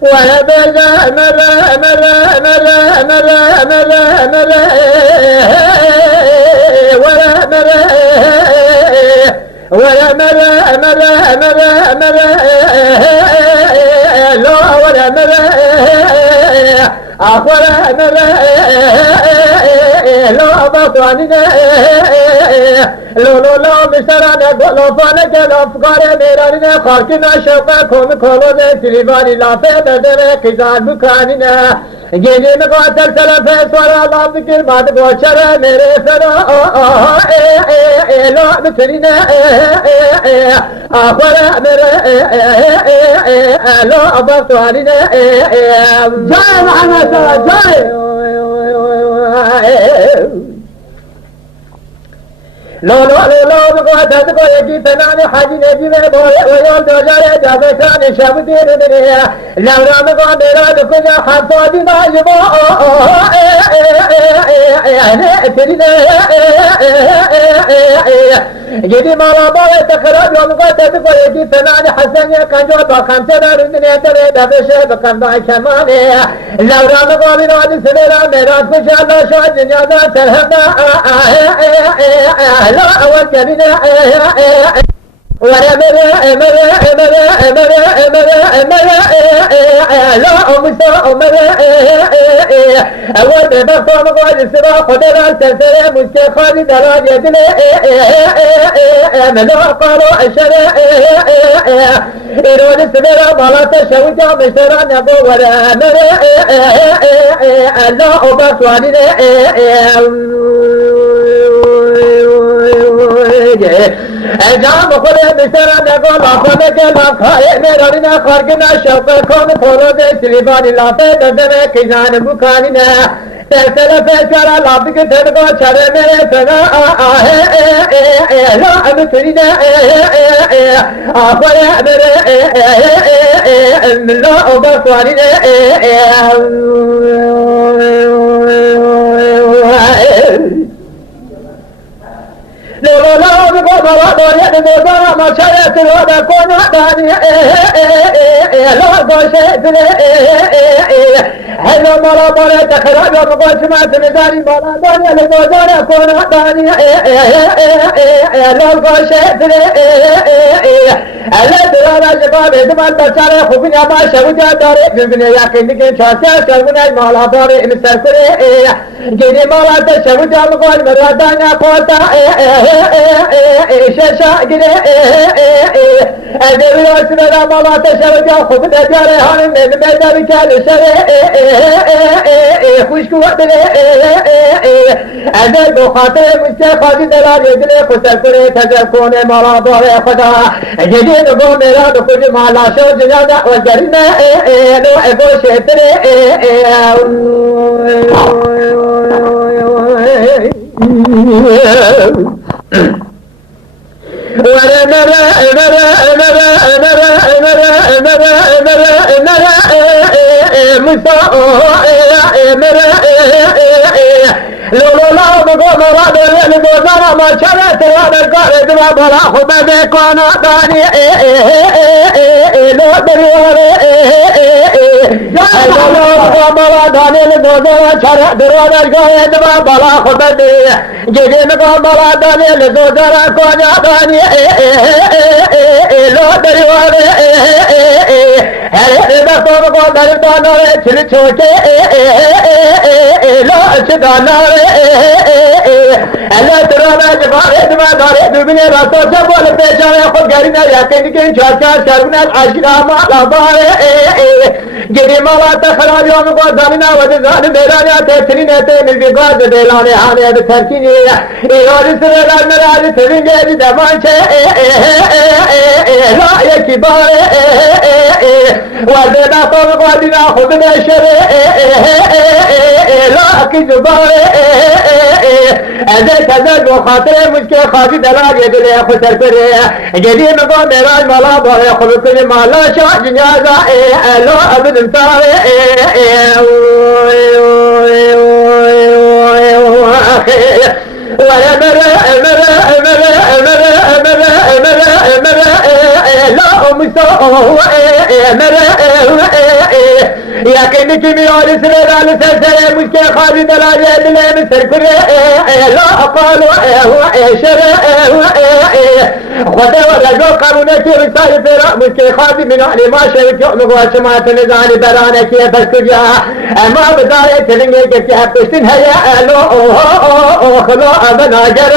ولا بلا مرة مرة مرة مرة مرة مرة ولا مرة ولا مرة مرة مرة مرة لا ولا مرة ولا مرة لا بطاننا لو لو لو مشترنا قلو فانك الافقار ميراننا خاركنا شوقا كون كولو دي تليباني لا فيدا دي كزان بكاننا جيني مقاتل سلفة سورا لا ذكر بعد بوشرة ميري فنا لا بترينا آخر ميري لا بطاننا جاي معنا جاي لو لو لو لو بقعد تقول يجي تنامي حاجي نجي من بوي ويوم دوجاري جابه كان شابتين الدنيا لو لو بقعد لا تكون حفاظي ما يبغى تريد جدي ما رابع تخرج يوم قعد تقول يجي تنامي حسن كان جو بخم تدار الدنيا ترى دبشه بكم باي كمان لو لو بقعد لا تسمع ميراث بشر لا شو الدنيا ذا تلهنا لا أول كبيرة ولا مرة مرة مرة مرة مرة مرة لا أمسا مرة أول بفهم قال السباق قدر سلسلة مستخدم دراجة دل ملا قالوا الشرع إيران السبرة ملا تشوجا مشترى نبو ولا مرة لا أبصر جام خود مشترى نقول لافه که لافه میرانینا خارگنا شوق کن پرو ده سلیبانی لافه دندنه کیزان بکانینا ترسل فشارا لافه که تنگا چره میره فنا لا امترینا آخر میره لا بسوانینا لو لو لو بقول دوري دوري ما شايف لو بكون داني لو بقول هلو مرا مرا تخرج بقول سمعت بداري مرا داني لو دوري كون داني لو بقول ألا ترى جباب إدمان بشارة خوبين يا ما شوجا داري ببني يا كنيك شاسع شرمنا مالا داري مسافر جيني مالا تشوجا بقول مرا داني قوتا شاشا جري أدري أسمع ما تشوجا خوب دجاري هان من مدار كال شر خوش قوت أدري بخاطر مستخدم دلال يدري خسر تذكرون مالا داري خدا جديد قوم لا دخول مالا شو جنازة وجرنا لو أبو شتري ولا مرة مرة مرة مرة مرة مرة مرة مرة مساء مرة لو لو لا بقول مرة دل بقول ما شرت وانا قارد ما بلا خب بكون داني لو دريور لو مرة داني بقول شرت وانا قارد ما بلا خب جدي بقول مرة داني بقول كون داني لو دريور هل بقول بقول داني چل چھوٹے لو چدانا اللہ ترى جبارة دماغه دبني راسه جبل بيجاره خود غرينا يكين كين شاشا شربنا عشرة ما لباره جدي ما تخرج يوم قدامنا وجزان بيرانيا تسرينه تنبي قاد دلانه هانه بتركيني يوري سرنا نراج ترينجي دمانچه لا يكبار وردنا طول قادنا خود نشر لا كجبار ازاي كذا خاطر مشكل خاطر دلال يدلي خسر كره جدي مقام مراج مالا بار خلق كل مالا شاء جنازة لا ابد انصار ولا مرة مرة مرة مرة مرة مرة مرة لا مساء مرة يا كني كميول سرال سرسر مشكي خالي دلالي دلين سركر لا قالوا شر خدا ورجو قانونك رسالة فرا مشكي خالي من علي ما شرك يوم واسمات نزاني برانك يا فسكجا ما بداية تلنجي كتيا بستن هيا لو خلا بناجر